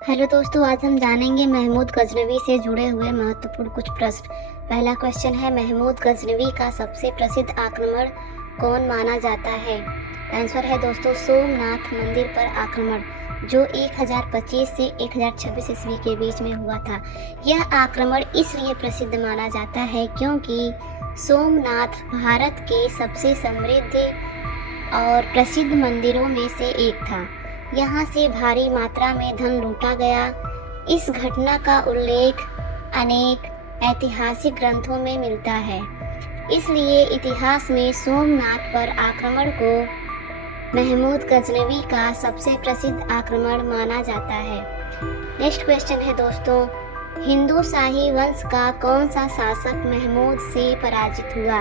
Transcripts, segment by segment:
Hello दोस्तों, आज हम जानेंगे महमूद गजनवी से जुड़े हुए महत्वपूर्ण कुछ प्रश्न। पहला क्वेश्चन है, महमूद गजनवी का सबसे प्रसिद्ध आक्रमण कौन माना जाता है? आंसर है दोस्तों सोमनाथ मंदिर पर आक्रमण, जो 1025 से 1026 ईस्वी के बीच में हुआ था। यह आक्रमण इसलिए प्रसिद्ध माना जाता है क्योंकि सोमनाथ भारत के सबसे समृद्ध और प्रसिद्ध मंदिरों में से एक था। यहाँ से भारी मात्रा में धन लूटा गया। इस घटना का उल्लेख अनेक ऐतिहासिक ग्रंथों में मिलता है, इसलिए इतिहास में सोमनाथ पर आक्रमण को महमूद गजनवी का सबसे प्रसिद्ध आक्रमण माना जाता है। नेक्स्ट क्वेश्चन है दोस्तों, हिंदू शाही वंश का कौन सा शासक महमूद से पराजित हुआ?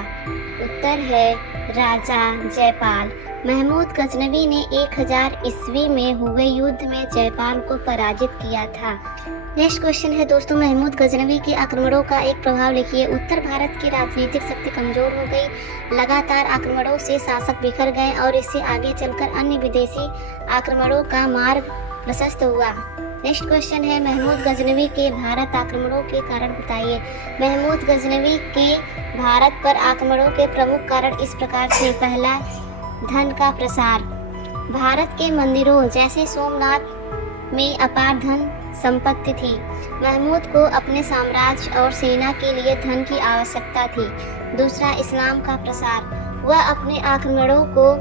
उत्तर है राजा जयपाल। महमूद गजनवी ने 1000 ईस्वी में हुए युद्ध में जयपाल को पराजित किया था। नेक्स्ट क्वेश्चन है दोस्तों, महमूद गजनवी के आक्रमणों का एक प्रभाव लिखिए। उत्तर भारत की राजनीतिक शक्ति कमजोर हो गई। लगातार आक्रमणों से शासक बिखर गए और इससे आगे चलकर अन्य विदेशी आक्रमणों का मार्ग प्रशस्त हुआ। नेक्स्ट क्वेश्चन है, महमूद गजनवी के भारत आक्रमणों के कारण बताइए। महमूद गजनवी के भारत पर आक्रमणों के प्रमुख कारण इस प्रकार थे। पहला, धन का प्रसार। भारत के मंदिरों जैसे सोमनाथ में अपार धन संपत्ति थी। महमूद को अपने साम्राज्य और सेना के लिए धन की आवश्यकता थी। दूसरा, इस्लाम का प्रसार। वह अपने आक्रमणों को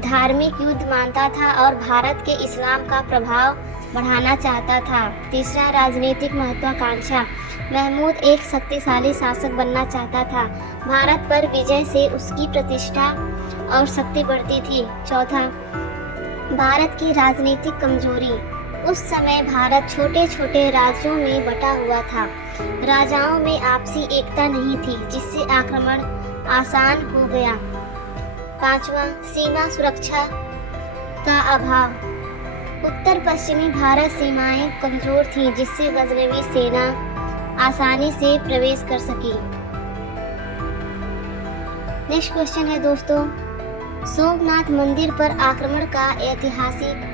धार्मिक युद्ध मानता था और भारत के इस्लाम का प्रभाव बढ़ाना चाहता था। तीसरा, राजनीतिक महत्वाकांक्षा। महमूद एक शक्तिशाली शासक बनना चाहता था। भारत पर विजय से उसकी प्रतिष्ठा और शक्ति बढ़ती थी। चौथा, भारत की राजनीतिक कमजोरी। उस समय भारत छोटे छोटे राज्यों में बटा हुआ था। राजाओं में आपसी एकता नहीं थी, जिससे आक्रमण आसान हो गया। पांचवा, सीमा सुरक्षा का अभाव। उत्तर पश्चिमी भारत सीमाएं कमजोर थीं, जिससे गजनवी सेना आसानी से प्रवेश कर सकी। नेक्स्ट क्वेश्चन है दोस्तों, सोमनाथ मंदिर पर आक्रमण का ऐतिहासिक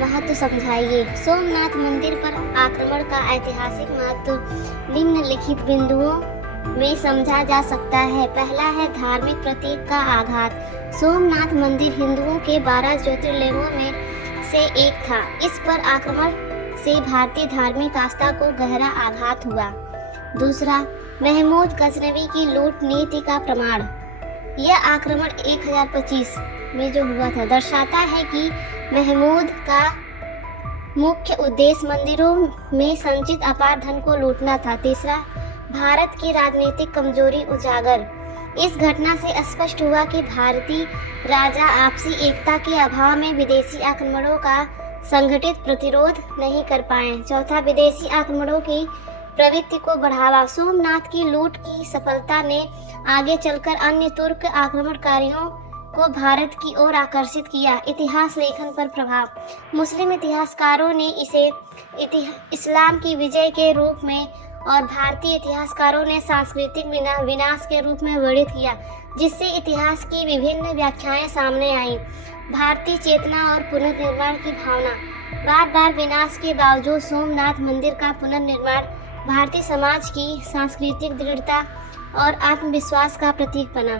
महत्व समझाइए। सोमनाथ मंदिर पर आक्रमण का ऐतिहासिक महत्व निम्नलिखित बिंदुओं में समझा जा सकता है। पहला है धार्मिक प्रतीक का आघात। सोमनाथ मंदिर हिंदुओं के 12 ज्योतिर्लिंगों में से एक था। इस पर आक्रमण से भारतीय धार्मिक आस्था को गहरा आघात हुआ। दूसरा, महमूद गजनवी की लूट नीति का प्रमाण। यह आक्रमण 1025 में जो हुआ था दर्शाता है कि महमूद का मुख्य उद्देश्य मंदिरों में संचित अपार धन को लूटना था। तीसरा, भारत की राजनीतिक कमजोरी उजागर। इस घटना से स्पष्ट हुआ कि भारतीय राजा आपसी एकता के अभाव में विदेशी आक्रमणों का संगठित प्रतिरोध नहीं कर पाए। चौथा, विदेशी आक्रमणों की प्रवृत्ति को बढ़ावा। सोमनाथ की लूट की सफलता ने आगे चलकर अन्य तुर्क आक्रमणकारियों को भारत की ओर आकर्षित किया। इतिहास लेखन पर प्रभाव। मुस्लिम इतिहासकारों ने इसे इस्लाम की विजय के रूप में और भारतीय इतिहासकारों ने सांस्कृतिक विनाश के रूप में वर्णित किया, जिससे इतिहास की विभिन्न व्याख्याएं सामने आईं। भारतीय चेतना और पुनर्निर्माण की भावना। बार बार विनाश के बावजूद सोमनाथ मंदिर का पुनर्निर्माण भारतीय समाज की सांस्कृतिक दृढ़ता और आत्मविश्वास का प्रतीक बना।